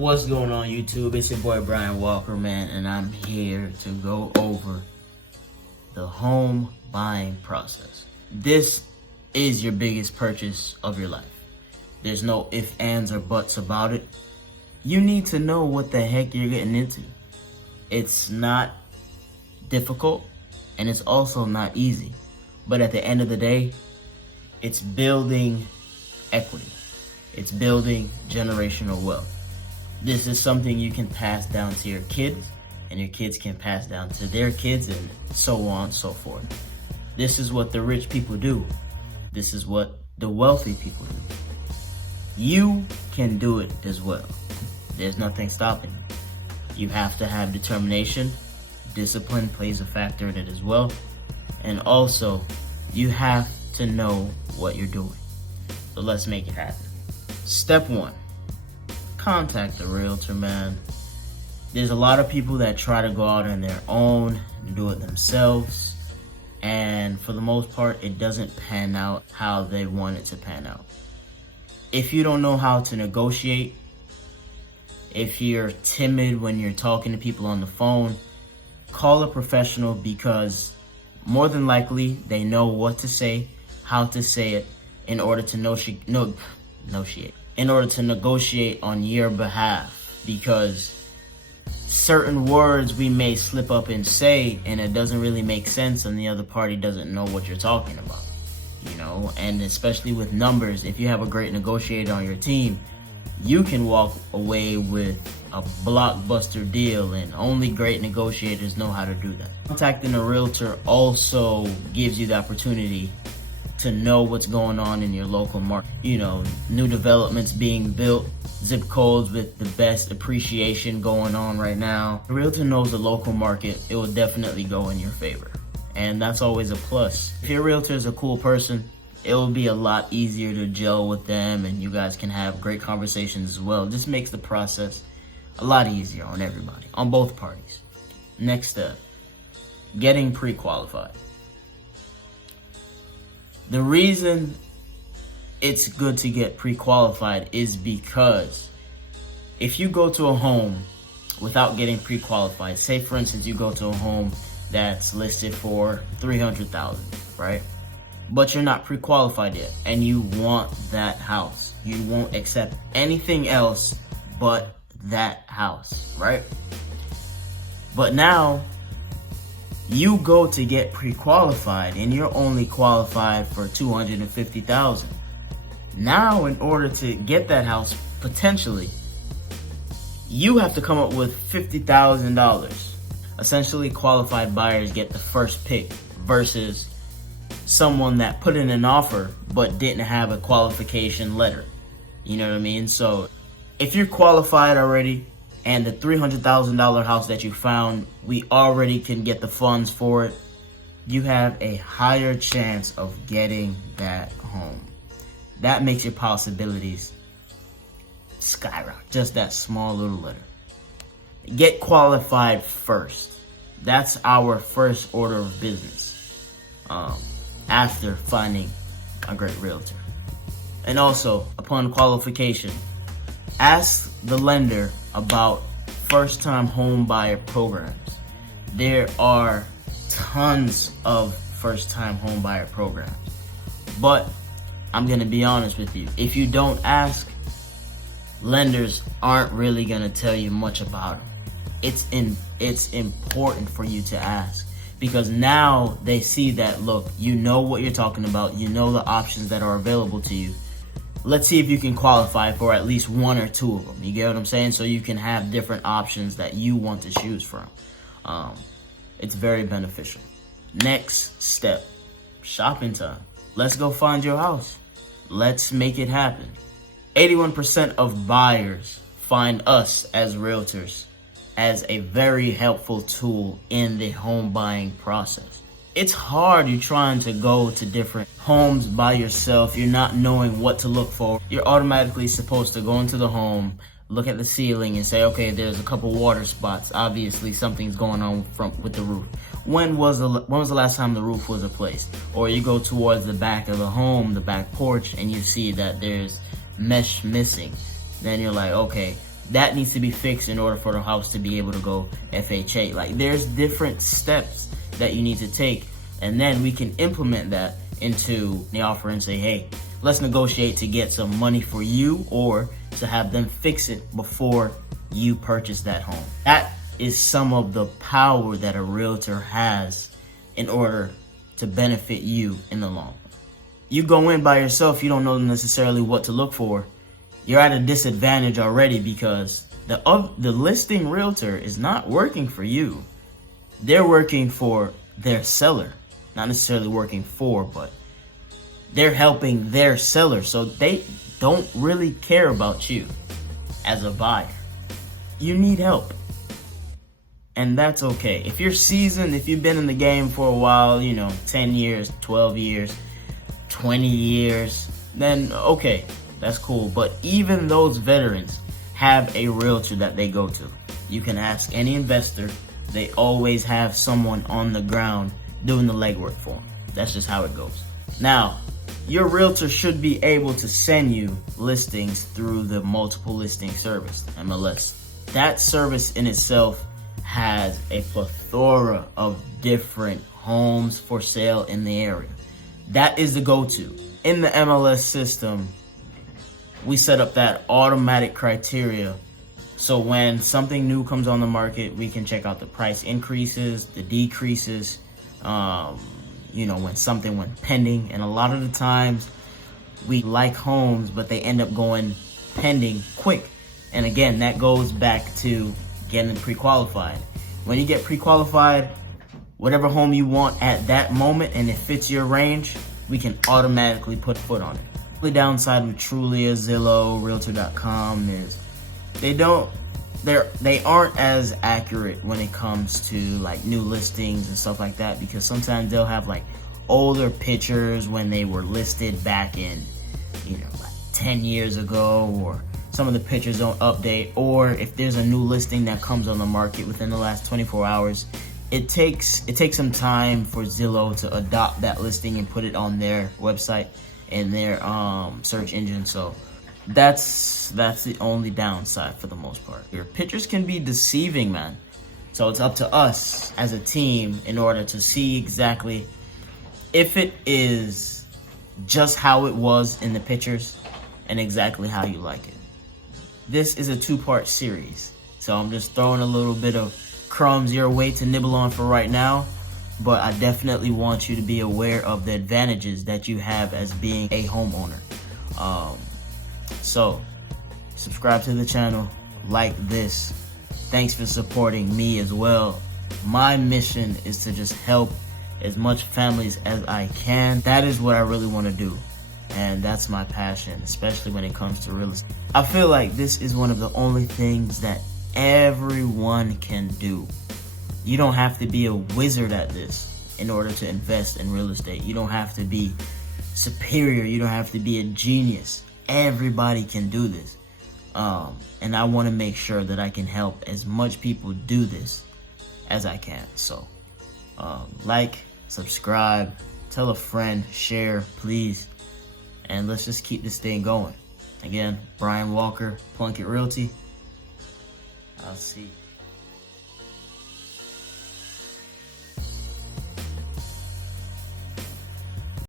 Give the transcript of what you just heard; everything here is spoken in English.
What's going on YouTube? It's your boy Brian Walker, man, and I'm here to go over the home buying process. This is your biggest purchase of your life. There's no ifs, ands, or buts about it. You need to know what the heck you're getting into. It's not difficult, and it's also not easy. But at the end of the day, it's building equity. It's building generational wealth. This is something you can pass down to your kids, and your kids can pass down to their kids, and so on and so forth. This is what the rich people do. This is what the wealthy people do. You can do it as well. There's nothing stopping you. You have to have determination. Discipline plays a factor in it as well. And also, you have to know what you're doing. So let's make it happen. Step 1. Contact a realtor, man. There's a lot of people that try to go out on their own and do it themselves, and for the most part it doesn't pan out how they want it to pan out. If you don't know how to negotiate, if you're timid when you're talking to people on the phone, call a professional, because more than likely they know what to say, how to say it in order to negotiate on your behalf, because certain words we may slip up and say and it doesn't really make sense and the other party doesn't know what you're talking about, and especially with numbers, if you have a great negotiator on your team, you can walk away with a blockbuster deal, and only great negotiators know how to do that. Contacting a realtor also gives you the opportunity to know what's going on in your local market. New developments being built, zip codes with the best appreciation going on right now. A realtor knows the local market, it will definitely go in your favor. And that's always a plus. If your realtor is a cool person, it will be a lot easier to gel with them, and you guys can have great conversations as well. It just makes the process a lot easier on everybody, on both parties. Next step, getting pre-qualified. The reason it's good to get pre-qualified is because if you go to a home without getting pre-qualified, say for instance you go to a home that's listed for $300,000, right? But you're not pre-qualified yet, and you want that house. You won't accept anything else but that house, right? But now you go to get pre-qualified and you're only qualified for $250,000. Now, in order to get that house, potentially, you have to come up with $50,000. Essentially, qualified buyers get the first pick versus someone that put in an offer but didn't have a qualification letter. You know what I mean? So if you're qualified already, and the $300,000 house that you found, we already can get the funds for it, you have a higher chance of getting that home. That makes your possibilities skyrocket. Just that small little letter. Get qualified first. That's our first order of business after finding a great realtor. And also, upon qualification, ask the lender about first-time home buyer programs. There are tons of first-time home buyer programs, but I'm gonna be honest with you, if you don't ask, lenders aren't really gonna tell you much about them. It's important for you to ask, because now they see that, look, you know what you're talking about, you know the options that are available to you. Let's see if you can qualify for at least one or two of them. You get what I'm saying? So you can have different options that you want to choose from. It's very beneficial. Next step, shopping time. Let's go find your house. Let's make it happen. 81% of buyers find us as realtors as a very helpful tool in the home buying process. It's hard. You're trying to go to different homes by yourself. You're not knowing what to look for. You're automatically supposed to go into the home, look at the ceiling and say, okay, there's a couple water spots. Obviously, something's going on with the roof. When was the last time the roof was replaced? Or you go towards the back of the home, the back porch, and you see that there's mesh missing. Then you're like, okay, that needs to be fixed in order for the house to be able to go FHA. Like, there's different steps that you need to take, and then we can implement that into the offer and say, hey, let's negotiate to get some money for you, or to have them fix it before you purchase that home. That is some of the power that a realtor has in order to benefit you in the long run. You go in by yourself, you don't know necessarily what to look for. You're at a disadvantage already, because the listing realtor is not working for you. They're working for their seller. Not necessarily working for, but they're helping their seller. So they don't really care about you as a buyer. You need help. And that's okay. If you're seasoned, if you've been in the game for a while, 10 years, 12 years, 20 years, then okay, that's cool. But even those veterans have a realtor that they go to. You can ask any investor. They always have someone on the ground doing the legwork for them. That's just how it goes. Now, your realtor should be able to send you listings through the multiple listing service, MLS. That service in itself has a plethora of different homes for sale in the area. That is the go-to. In the MLS system, we set up that automatic criteria. So when something new comes on the market, we can check out the price increases, the decreases, when something went pending. And a lot of the times we like homes, but they end up going pending quick. And again, that goes back to getting pre-qualified. When you get pre-qualified, whatever home you want at that moment and it fits your range, we can automatically put foot on it. The downside with Trulia, Zillow, Realtor.com is they aren't as accurate when it comes to like new listings and stuff like that, because sometimes they'll have like older pictures when they were listed back in like 10 years ago, or some of the pictures don't update, or if there's a new listing that comes on the market within the last 24 hours, it takes some time for Zillow to adopt that listing and put it on their website and their search engine. So that's the only downside for the most part. Your pictures can be deceiving, man. So it's up to us as a team in order to see exactly if it is just how it was in the pictures and exactly how you like it. This is a 2-part series, so I'm just throwing a little bit of crumbs your way to nibble on for right now, but I definitely want you to be aware of the advantages that you have as being a homeowner. So subscribe to the channel, like this. Thanks for supporting me as well. My mission is to just help as much families as I can. That is what I really want to do. And that's my passion, especially when it comes to real estate. I feel like this is one of the only things that everyone can do. You don't have to be a wizard at this in order to invest in real estate. You don't have to be superior. You don't have to be a genius. Everybody can do this. And I want to make sure that I can help as much people do this as I can. So like, subscribe, tell a friend, share, please. And let's just keep this thing going. Again, Brian Walker, Plunkett Realty. I'll see you.